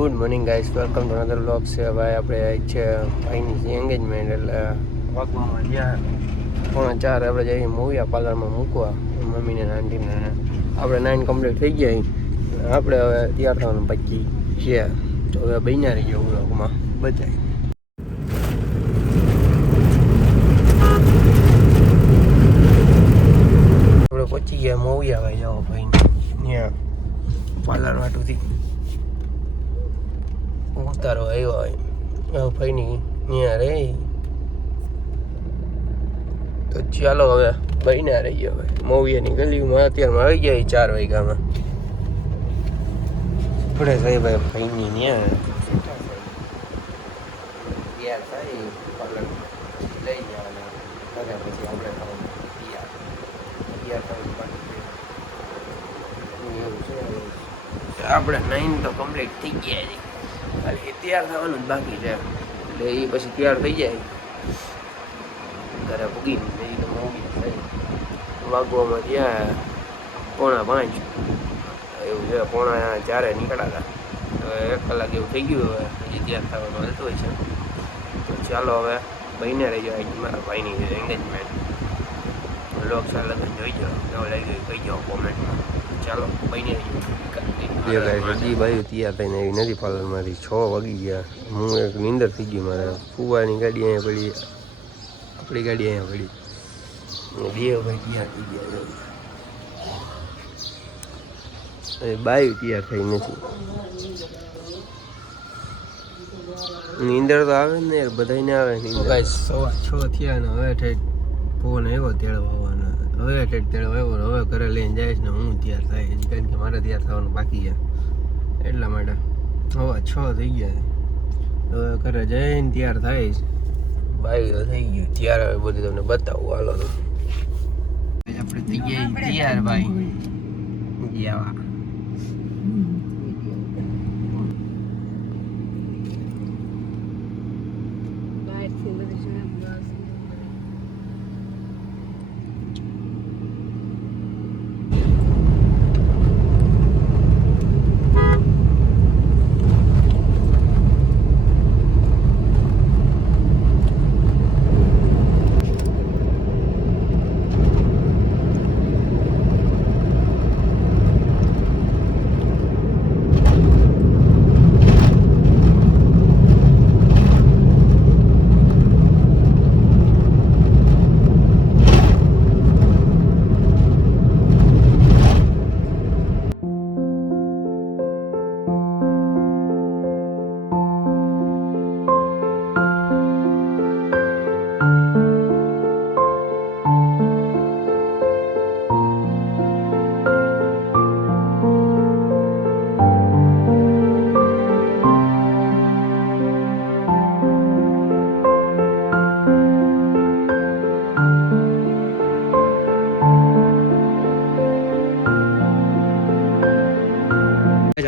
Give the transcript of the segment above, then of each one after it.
Good morning guys, welcome to another vlog. છે ભાઈ આપણે છે ભાઈની એન્ગેજમેન્ટ, એટલે વાગવામાં જ્યાં 3:45 આપણે જઈએ મૂવ્યા પાર્લરમાં મૂકવા મમ્મીને આંટીને. આપણે 9 કમ્પ્લીટ થઈ ગયા, આપણે હવે તૈયાર થવાનું બાકી છે. તો હવે બન્યા રહી ગયો વ્લોગમાં બધાય. આપણે પહોંચી ગયા મૂવ્યા ભાઈ, જાઓ ભાઈ ત્યાં પાર્લર વાટુથી ઉતારો આવ્યો હોય ભાઈની ત્યાં રે. તો ચાલો હવે બન્યા રહી ગયો ભાઈ મૌયાની ગલીમાં. અત્યારમાં આવી ગયા 4 વાગ્યામાં. આપણે સાહેબ ભાઈની ત્યાં તૈયાર થાય પાર્લર લઈ જવાના. પછી આપણે તૈયાર થવાનું બાકી એવું છે. આપણે 9 તો કમ્પ્લીટ થઈ ગયા છે, ખાલી તૈયાર થવાનું જ બાકી છે. એટલે એ પછી તૈયાર થઈ જાય ઘરે પૂગીને એ તો મોગી થાય. વાગવામાં ત્યાં 4:45 એવું છે. 4:45 નીકળ્યા હતા. હવે 1 કલાક એવું થઈ ગયું. હવે હજી તૈયાર થવાનું હાલતું હોય છે. તો ચાલો હવે બહીને રહી જાય. મારા ભાઈની એન્ગેજમેન્ટ લોક સાર લગન જોઈ જાઓ, કેવો લાગ્યો કહી જાઓ કોમેન્ટમાં. ચાલો બહીને રહી હજી બાજુ તૈયાર થઈને એવી નથી પાર્લરમાંથી. 6 વાગી ગયા. હું એક નીંદર થઈ ગઈ મારે. ફુવાની ગાડી અહીંયા પડી, આપણી ગાડી અહીંયા પડી. બે ભાઈ તૈયાર થઈ ગયા. બાયું તૈયાર થઈ નથી. નીંદર તો આવે ને યાર, બધાને આવે. નીંદર 6:15 થયા ને હવે ઠેઠ ફોન આવ્યો તેડવા આવવાના. હવે ઠેઠ તેડવા આવ્યો. હવે ઘરે લઈને જાય ને હું તૈયાર થાય, કારણ કે મારે તૈયાર થવાનું બાકી છે. એટલા માટે 6:15 થઈ ગયા. હવે ઘરે જઈને તૈયાર થાય. બાઈક તો થઈ ગયું તૈયાર. હવે બધું તમને બતાવું હાલો. તો આપણે થઈ ગયા તૈયાર ભાઈ. ગયા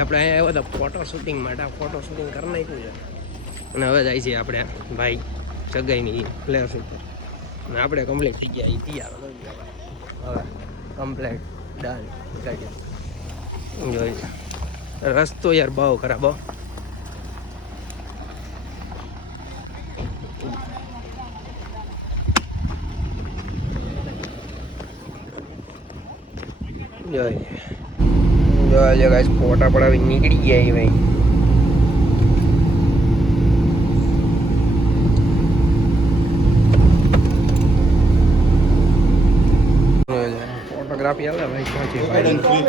આપણે અહીંયા આવ્યા હતા ફોટો શૂટિંગ માટે. ફોટો શૂટિંગ કરી નાખ્યું છે અને હવે જાય છે આપણે ભાઈ જગાઈની પ્લેસ ઉપર. અને આપણે કમ્પ્લીટ થઈ ગયા તૈયાર. હવે કમ્પ્લીટ ડન ગાડી. રસ્તો યાર બહુ ખરાબ. જો ગાઈસ ફોટા પડાવી નીકળી ગયા એ ભાઈ. ફોટોગ્રાફી આલે ભાઈ ક્યાંથી ભાઈ.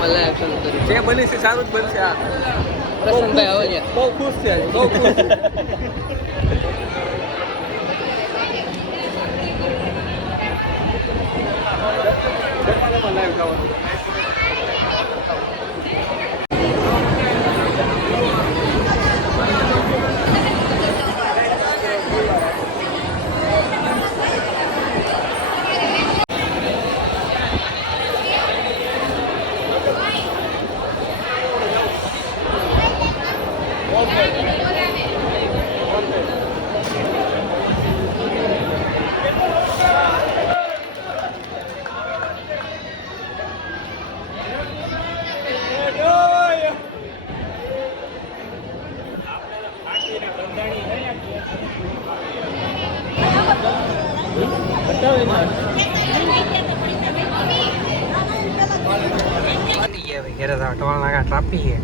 માં લાઈવ ચાલુ કરી જે બની છે સારું જ બનશે આ પ્રસન્નભાઈ હવે છે બહુ ખુશ છે આજે, બહુ ખુશ છે. લાઈવ ખાવાનું ઘેરે ટોલ નાખા ટ્રાફિક છે